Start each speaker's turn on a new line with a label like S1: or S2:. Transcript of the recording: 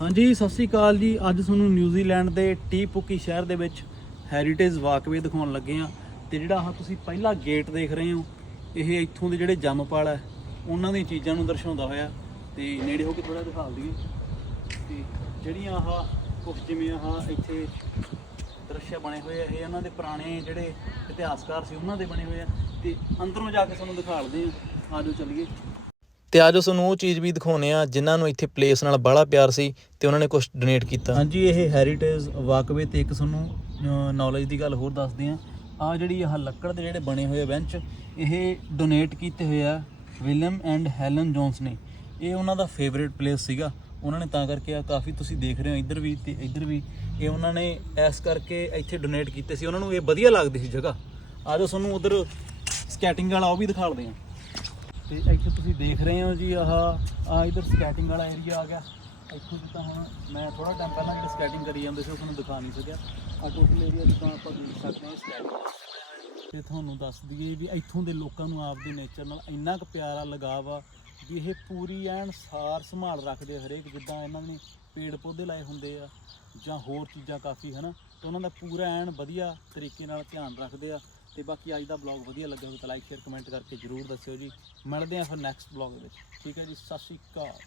S1: ਹਾਂਜੀ, ਸਤਿ ਸ੍ਰੀ ਅਕਾਲ ਜੀ। ਅੱਜ ਤੁਹਾਨੂੰ ਨਿਊਜ਼ੀਲੈਂਡ ਦੇ ਟੀ ਪੁਕੀ ਸ਼ਹਿਰ ਦੇ ਵਿੱਚ ਹੈਰੀਟੇਜ ਵਾਕਵੇ ਦਿਖਾਉਣ ਲੱਗੇ ਆ ਤੇ ਜਿਹੜਾ ਆਹ ਤੁਸੀਂ ਪਹਿਲਾ ਗੇਟ ਦੇਖ ਰਹੇ ਹੋ, ਇਹ ਇੱਥੋਂ ਦੇ ਜਿਹੜੇ ਜੰਮਪਾਲ ਹੈ, ਉਹਨਾਂ ਦੀਆਂ ਚੀਜ਼ਾਂ ਨੂੰ ਦਰਸਾਉਂਦਾ ਹੋਇਆ। ਤੇ ਨੇੜੇ ਹੋ ਕੇ ਥੋੜਾ ਦਿਖਾ ਦਈਏ। ਤੇ ਜਿਹੜੀਆਂ ਆਹ ਕੁਝ ਜਿਵੇਂ ਆਹ ਇੱਥੇ ਦ੍ਰਿਸ਼ ਬਣੇ ਹੋਏ ਆ, ਇਹ ਉਹਨਾਂ ਦੇ ਪੁਰਾਣੇ ਜਿਹੜੇ ਇਤਿਹਾਸਕਾਰ ਸੀ, ਉਹਨਾਂ ਦੇ ਬਣੇ ਹੋਏ ਆ। ਤੇ ਅੰਦਰੋਂ ਜਾ ਕੇ ਤੁਹਾਨੂੰ ਦਿਖਾਲਦੇ ਆ ਆਜੋ ਚੱਲੀਏ।
S2: ਤੇ ਅੱਜ ਤੁਹਾਨੂੰ ਉਹ ਚੀਜ਼ ਵੀ ਦਿਖਾਉਨੇ ਆ ਜਿਨ੍ਹਾਂ ਨੂੰ ਇੱਥੇ ਪਲੇਸ ਨਾਲ ਬੜਾ ਪਿਆਰ ਸੀ ਤੇ ਉਹਨਾਂ ਨੇ ਕੁਝ ਡੋਨੇਟ ਕੀਤਾ।
S1: ਹਾਂਜੀ, ਇਹ ਹੈਰੀਟੇਜ ਵਾਕਵੇ ਤੇ ਇੱਕ ਤੁਹਾਨੂੰ ਨੌਲੇਜ ਦੀ ਗੱਲ ਹੋਰ ਦੱਸਦੇ ਆ ਆ ਜਿਹੜੀ ਆਹ ਲੱਕੜ ਦੇ ਜਿਹੜੇ ਬਣੇ ਹੋਏ ਬੈਂਚ ਇਹ ਡੋਨੇਟ ਕੀਤੇ ਹੋਏ ਆ ਵਿਲੀਅਮ ਐਂਡ ਹੈਲਨ ਜੋਨਸ ਨੇ। ਇਹ ਉਹਨਾਂ ਦਾ ਫੇਵਰੇਟ ਪਲੇਸ ਸੀਗਾ। ਉਹਨਾਂ ਨੇ ਤਾਂ ਕਰਕੇ ਆ ਕਾਫੀ ਤੁਸੀਂ ਦੇਖ ਰਹੇ ਹੋ ਇੱਧਰ ਵੀ ਤੇ ਇੱਧਰ ਵੀ। ਇਹ ਉਹਨਾਂ ਨੇ ਇਸ ਕਰਕੇ ਇੱਥੇ ਡੋਨੇਟ ਕੀਤੇ ਸੀ। ਉਹਨਾਂ ਨੂੰ ਇਹ ਵਧੀਆ ਲੱਗਦੀ ਸੀ ਜਗ੍ਹਾ। ਆਜੋ ਤੁਹਾਨੂੰ ਉਧਰ ਸਕੇਟਿੰਗ ਵਾਲਾ ਉਹ ਵੀ ਦਿਖਾਉਂਦੇ ਆ ਤੇ ਇੱਥੇ ਤੁਸੀਂ ਦੇਖ ਰਹੇ ਹੋ ਜੀ ਆਹ ਆ ਇਧਰ ਸਕੈਟਿੰਗ ਵਾਲਾ ਏਰੀਆ ਆ ਗਿਆ। ਇੱਥੋਂ ਦੀ ਤਾਂ ਹੁਣ ਮੈਂ ਥੋੜਾ ਟਾਈਮ ਪਹਿਲਾਂ ਜਿਹੜਾ ਸਕੈਟਿੰਗ ਕਰੀ ਜਾਂਦੇ ਸੀ ਉਹ ਤੁਹਾਨੂੰ ਦਿਖਾ ਨਹੀਂ ਸਕਿਆ। ਆ ਟੋਟਲ ਏਰੀਆ ਜਿੱਦਾਂ ਆਪਾਂ ਦੇਖ ਸਕਦੇ ਹਾਂ ਸਕੈਟਿੰਗ ਤੇ ਤੁਹਾਨੂੰ ਦੱਸ ਦਈਏ ਵੀ ਇੱਥੋਂ ਦੇ ਲੋਕਾਂ ਨੂੰ ਆਪਦੇ ਨੇਚਰ ਨਾਲ ਇੰਨਾ ਕੁ ਪਿਆਰਾ ਲਗਾਵ ਆ ਵੀ ਇਹ ਪੂਰੀ ਐਨ ਸਾਰ ਸੰਭਾਲ ਰੱਖਦੇ ਆ ਹਰੇਕ, ਜਿੱਦਾਂ ਇਹਨਾਂ ਨੇ ਪੇੜ ਪੌਦੇ ਲਾਏ ਹੁੰਦੇ ਆ ਜਾਂ ਹੋਰ ਚੀਜ਼ਾਂ ਕਾਫੀ, ਹਨਾ? ਤੇ ਉਹਨਾਂ ਦਾ ਪੂਰਾ ਐਨ ਵਧੀਆ ਤਰੀਕੇ ਨਾਲ ਧਿਆਨ ਰੱਖਦੇ ਆ। ਤੇ ਬਾਕੀ ਅੱਜ ਦਾ ਬਲੌਗ ਵਧੀਆ ਲੱਗਾ ਹੋਵੇ ਤਾਂ ਲਾਈਕ ਸ਼ੇਅਰ ਕਮੈਂਟ ਕਰਕੇ ਜਰੂਰ ਦੱਸਿਓ ਜੀ। ਮਿਲਦੇ ਆ ਫਿਰ ਨੈਕਸਟ ਬਲੌਗ ਵਿੱਚ। ਠੀਕ ਹੈ ਜੀ, ਸਤਿ ਸ਼੍ਰੀ ਅਕਾਲ।